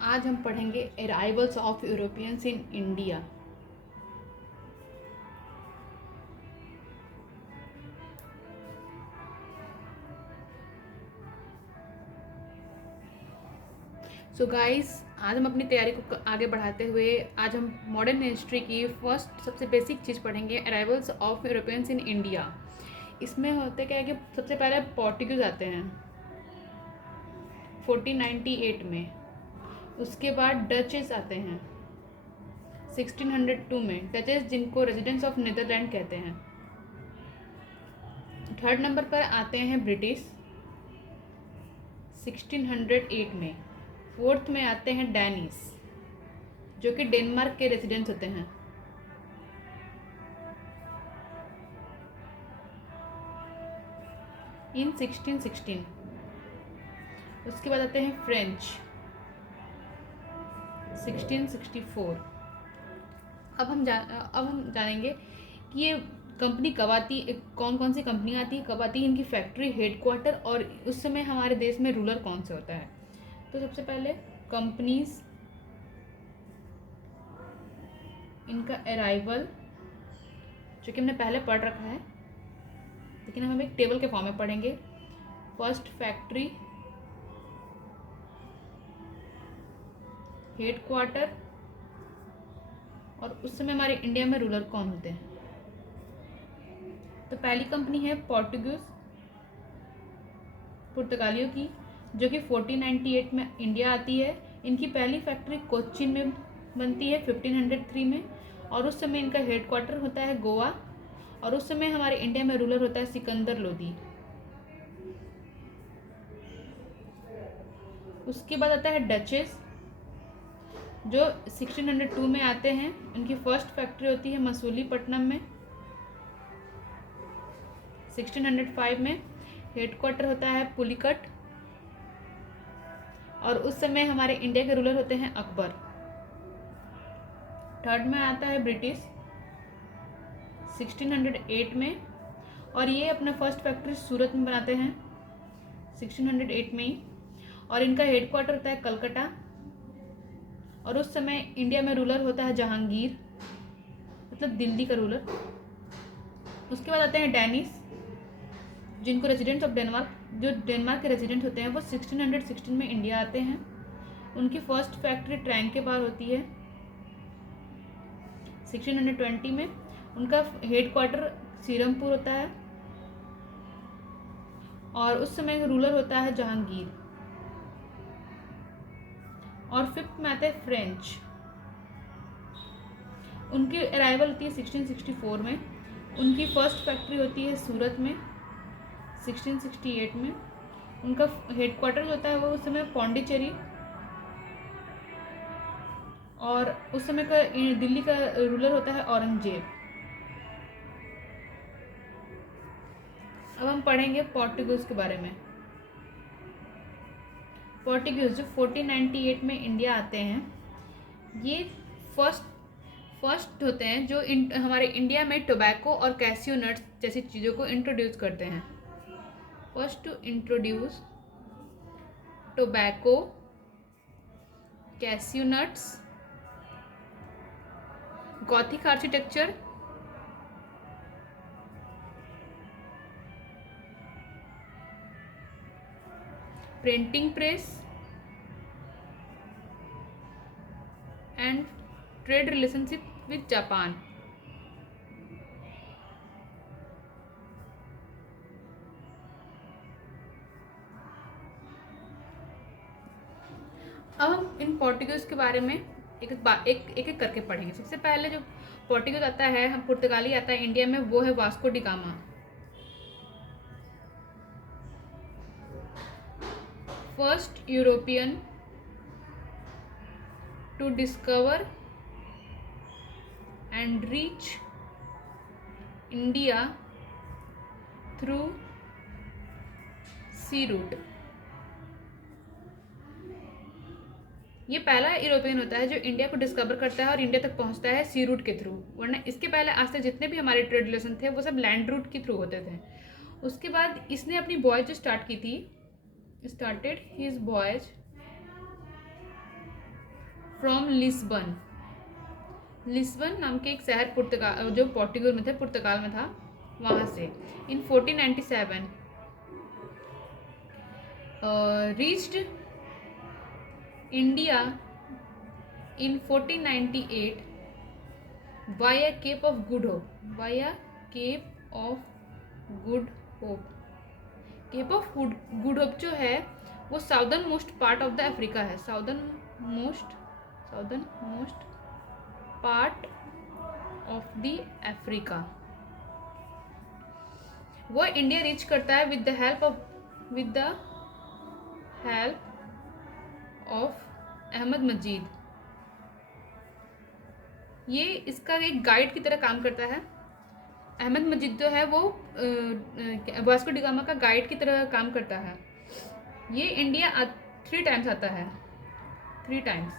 आज हम पढ़ेंगे arrivals of Europeans in India. So guys, आज हम अपनी तैयारी को आगे बढ़ाते हुए आज हम मॉडर्न हिस्ट्री की फर्स्ट सबसे बेसिक चीज़ पढ़ेंगे, arrivals of Europeans in India. इसमें होते क्या है कि सबसे पहले पोर्टुगीज आते हैं 1498 में। उसके बाद डचेस आते हैं 1602 में, डचेस जिनको रेजिडेंट्स ऑफ नीदरलैंड कहते हैं। थर्ड नंबर पर आते हैं ब्रिटिश 1608 में। फोर्थ में आते हैं डैनिश जो कि डेनमार्क के रेजिडेंट्स होते हैं। इन 1616। उसके बाद आते हैं फ्रेंच 1664। अब हम जानेंगे कि ये कंपनी कब आती, कौन कौन सी कंपनी आती है, कब आती है, इनकी फैक्ट्री, हेडक्वार्टर और उस समय हमारे देश में रूलर कौन से होता है। तो सबसे पहले कंपनीज, इनका अराइवल जो कि हमने पहले पढ़ रखा है लेकिन हम एक टेबल के फॉर्म में पढ़ेंगे। फर्स्ट फैक्ट्री, हेडक्वार्टर और उस समय हमारे इंडिया में रूलर कौन होते हैं। तो पहली कंपनी है पुर्तगालियों की, जो कि 1498 में इंडिया आती है। इनकी पहली फैक्ट्री कोच्चिन में बनती है 1503 में और उस समय इनका हेडक्वार्टर होता है गोवा और उस समय हमारे इंडिया में रूलर होता है सिकंदर लोदी। उसके बाद आता है डचेस जो 1602 में आते हैं। इनकी फर्स्ट फैक्ट्री होती है मसूलीपट्टनम में। 1605 में हेडक्वार्टर होता है पुलिकट और उस समय हमारे इंडिया के रूलर होते हैं अकबर। थर्ड में आता है ब्रिटिश 1608 में और ये अपना फर्स्ट फैक्ट्री सूरत में बनाते हैं 1608 में ही और इनका हेडक्वार्टर होता है कलकत्ता और उस समय इंडिया में रूलर होता है जहांगीर, मतलब दिल्ली का रूलर। उसके बाद आते हैं डैनिश जिनको रेजिडेंट्स ऑफ डेनमार्क, जो डेनमार्क के रेजिडेंट होते हैं, वो 1616 में इंडिया आते हैं। उनकी फर्स्ट फैक्ट्री ट्रैंक के पार होती है 1620 में। उनका हेडक्वार्टर सीरमपुर होता है और उस समय रूलर होता है जहांगीर। और फिफ्थ में आते हैं फ्रेंच, उनकी अराइवल होती है 1664 में। उनकी फर्स्ट फैक्ट्री होती है सूरत में 1668 में। उनका हेडक्वार्टर जो होता है वो उस समय पौंडीचेरी और उस समय का दिल्ली का रूलर होता है औरंगजेब। अब हम पढ़ेंगे पोर्टुगीज के बारे में। पोर्टुगीज जो 1498 में इंडिया आते हैं, ये फर्स्ट होते हैं जो हमारे इंडिया में टोबैको और कैसियो नट्स जैसी चीज़ों को इंट्रोड्यूस करते हैं। First to introduce tobacco, cashew nuts, Gothic architecture, printing press and trade relationship with Japan. अब हम इन पोर्टुगीज के बारे में एक एक करके पढ़ेंगे। सबसे पहले जो पोर्टुगीज आता है, हम पुर्तगाली आता है इंडिया में, वो है Vasco da Gama. First European to discover and reach India through sea route. ये पहला यूरोपियन होता है जो इंडिया को डिस्कवर करता है और इंडिया तक पहुंचता है सी रूट के थ्रू, वरना इसके पहले आज तक जितने भी हमारे ट्रेड रिलेशन थे वो सब लैंड रूट के थ्रू होते थे। उसके बाद इसने अपनी वॉयज स्टार्ट की थी, started his voyage from Lisbon. Lisbon नाम के एक शहर पुर्तगाल, जो पोर्टुगल में थे, पुर्तगाल में था, वहाँ से। In 1497 reached India in 1498 via Cape of Good Hope. Via Cape of Good Hope. Cape of Good Hope जो है वो southern most part of the Africa है। Southern most part of the Africa. वो इंडिया रीच करता है with the help of Ahmad Majid. ये इसका एक गाइड की तरह काम करता है। अहमद मजीद जो है वो वास्को डी गामा का गाइड की तरह काम करता है। ये इंडिया 3 टाइम्स आता है, 3 टाइम्स।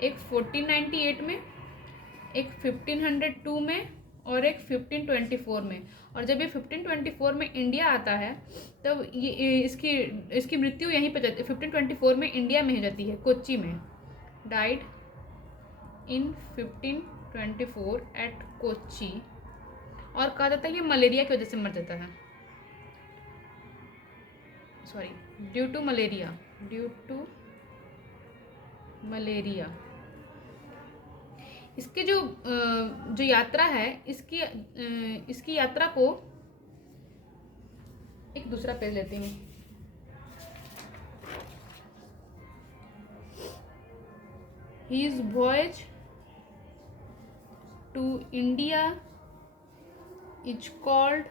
एक 1498 में, एक 1502 में और एक 1524 में। और जब ये 1524 में इंडिया आता है तब ये इसकी मृत्यु यहीं पर जाती है। 1524 में इंडिया में ही जाती है, कोच्चि में। Died in 1524 at Kochi. और कहा जाता है ये मलेरिया की वजह से मर जाता है, सॉरी, ड्यू टू मलेरिया। इसके जो यात्रा है, इसकी यात्रा को, एक दूसरा पेज लेती हूँ। His voyage to India is called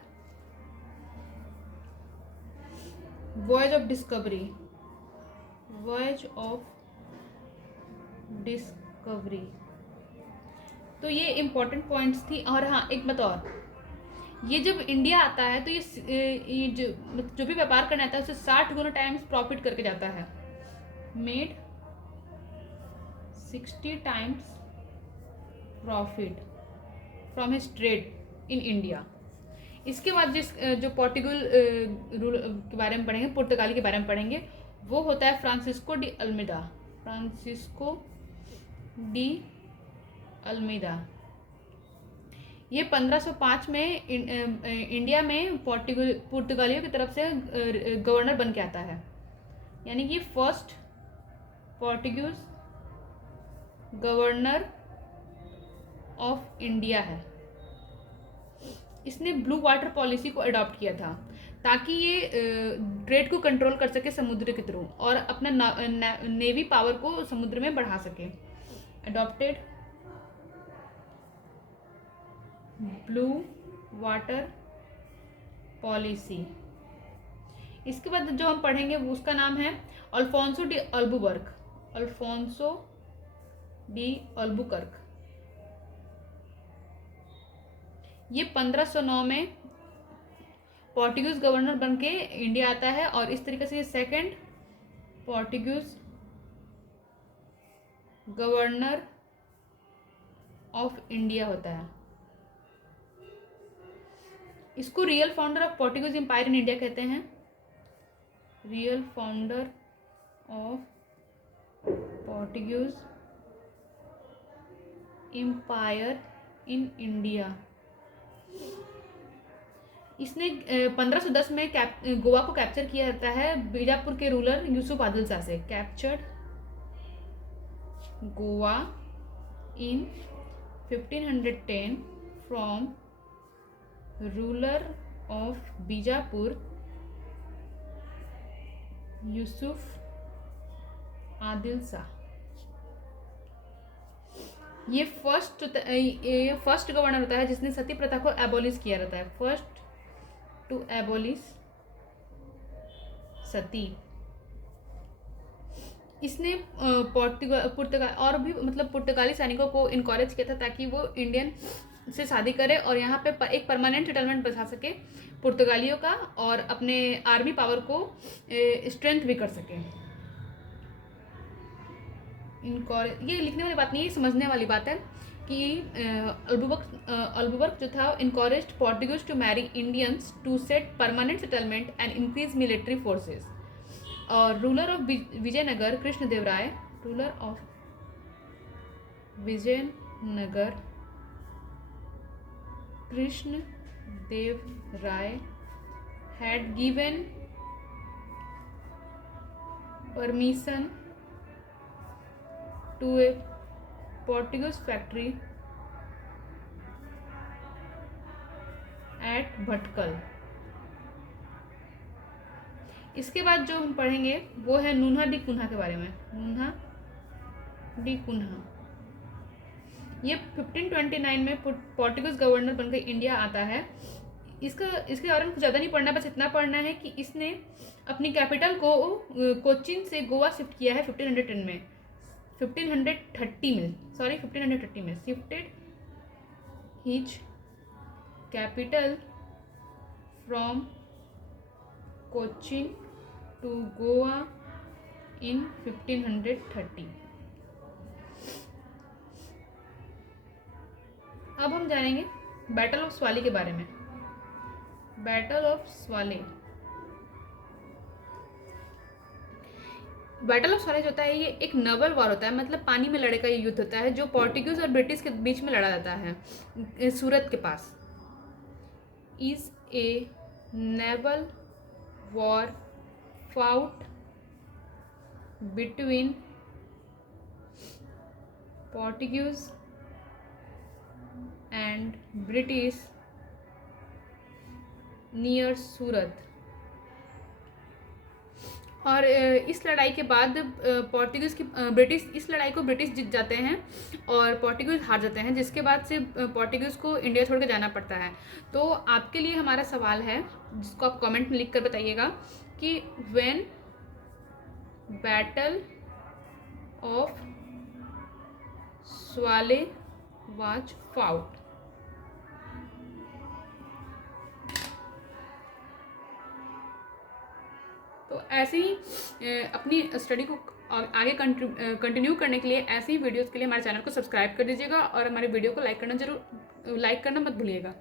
Voyage of Discovery. Voyage of Discovery. तो ये इम्पोर्टेंट पॉइंट्स थी। और हाँ, एक बात और, ये जब इंडिया आता है तो ये जो भी व्यापार करना आता है उसे 60 गुना टाइम्स प्रॉफिट करके जाता है। Made 60 times profit from his trade in India. इसके बाद जो पोर्टुगल के बारे में पढ़ेंगे, पुर्तगाली के बारे में पढ़ेंगे, वो होता है फ्रांसिस्को डी अल्मीदा। Francisco de अल्मीदा। ये 1505 में इंडिया में पुर्तगालियों की तरफ से गवर्नर बन के आता है। यानी कि first Portuguese governor of India है। इसने ब्लू वाटर पॉलिसी को अडॉप्ट किया था ताकि ये ट्रेड को कंट्रोल कर सके समुद्र के थ्रू और अपना नेवी पावर को समुद्र में बढ़ा सके। Adopted blue water policy. इसके बाद जो हम पढ़ेंगे वो उसका नाम है Alfonso de Albuquerque. Alfonso de Albuquerque. ये 1509 में पोर्टुगीज गवर्नर बन के इंडिया आता है और इस तरीके से ये second Portuguese governor of India होता है। इसको real founder of Portuguese empire in India कहते हैं। Real founder of Portuguese empire in India. इसने 1510 में गोवा को कैप्चर किया जाता है बीजापुर के रूलर यूसुफ आदिल शाह से। Captured Goa in 1510 from ruler of Bijapur Yusuf Adil Shah. ये फर्स्ट गवर्नर होता है जिसने सती प्रथा को एबॉलिश किया रहता है। फर्स्ट टू एबॉलिश सती। इसने पुर्तगाल और भी मतलब पुर्तगाली सैनिकों को इनकरेज किया था ताकि वो इंडियन से शादी करे और यहाँ पे एक परमानेंट सेटलमेंट बसा सके पुर्तगालियों का और अपने आर्मी पावर को स्ट्रेंथ भी कर सके। ये लिखने वाली बात नहीं है, समझने वाली बात है कि अल्बुकर्क जो था encouraged Portuguese to marry Indians to set permanent settlement and increase military forces. और ruler of Vijayanagar Krishnadevaraya, ruler of Vijayanagar Krishna Deva Raya had given permission to a Portuguese factory at Bhatkal. इसके बाद जो हम पढ़ेंगे वो है नून्हा डी कुन्हा के बारे में। नून्हा डी कुन्हा ये 1529 में पोर्टुगीज गवर्नर बनकर इंडिया आता है। इसके बारे में कुछ ज़्यादा नहीं पढ़ना, बस इतना पढ़ना है कि इसने अपनी कैपिटल को कोचिन से गोवा शिफ्ट किया है 1530 में shifted his capital from Cochin to Goa in 1530। अब हम जानेंगे बैटल ऑफ स्वाली के बारे में। बैटल ऑफ स्वाले जो होता है ये एक नेवल वॉर होता है, मतलब पानी में लड़े का ये युद्ध होता है जो पोर्टुगीज और ब्रिटिश के बीच में लड़ा जाता है सूरत के पास। Is a naval war fought between Portuguese and British near Surat. और इस लड़ाई के बाद इस लड़ाई को ब्रिटिश जीत जाते हैं और पोर्टुगीज हार जाते हैं, जिसके बाद से पोर्टुगीज को इंडिया छोड़ के जाना पड़ता है। तो आपके लिए हमारा सवाल है जिसको आप कमेंट में लिख कर बताइएगा कि when battle of Swally was fought. तो ऐसे ही अपनी स्टडी को आगे कंटिन्यू करने के लिए ऐसे ही वीडियोस के लिए हमारे चैनल को सब्सक्राइब कर दीजिएगा और हमारे वीडियो को लाइक करना मत भूलिएगा।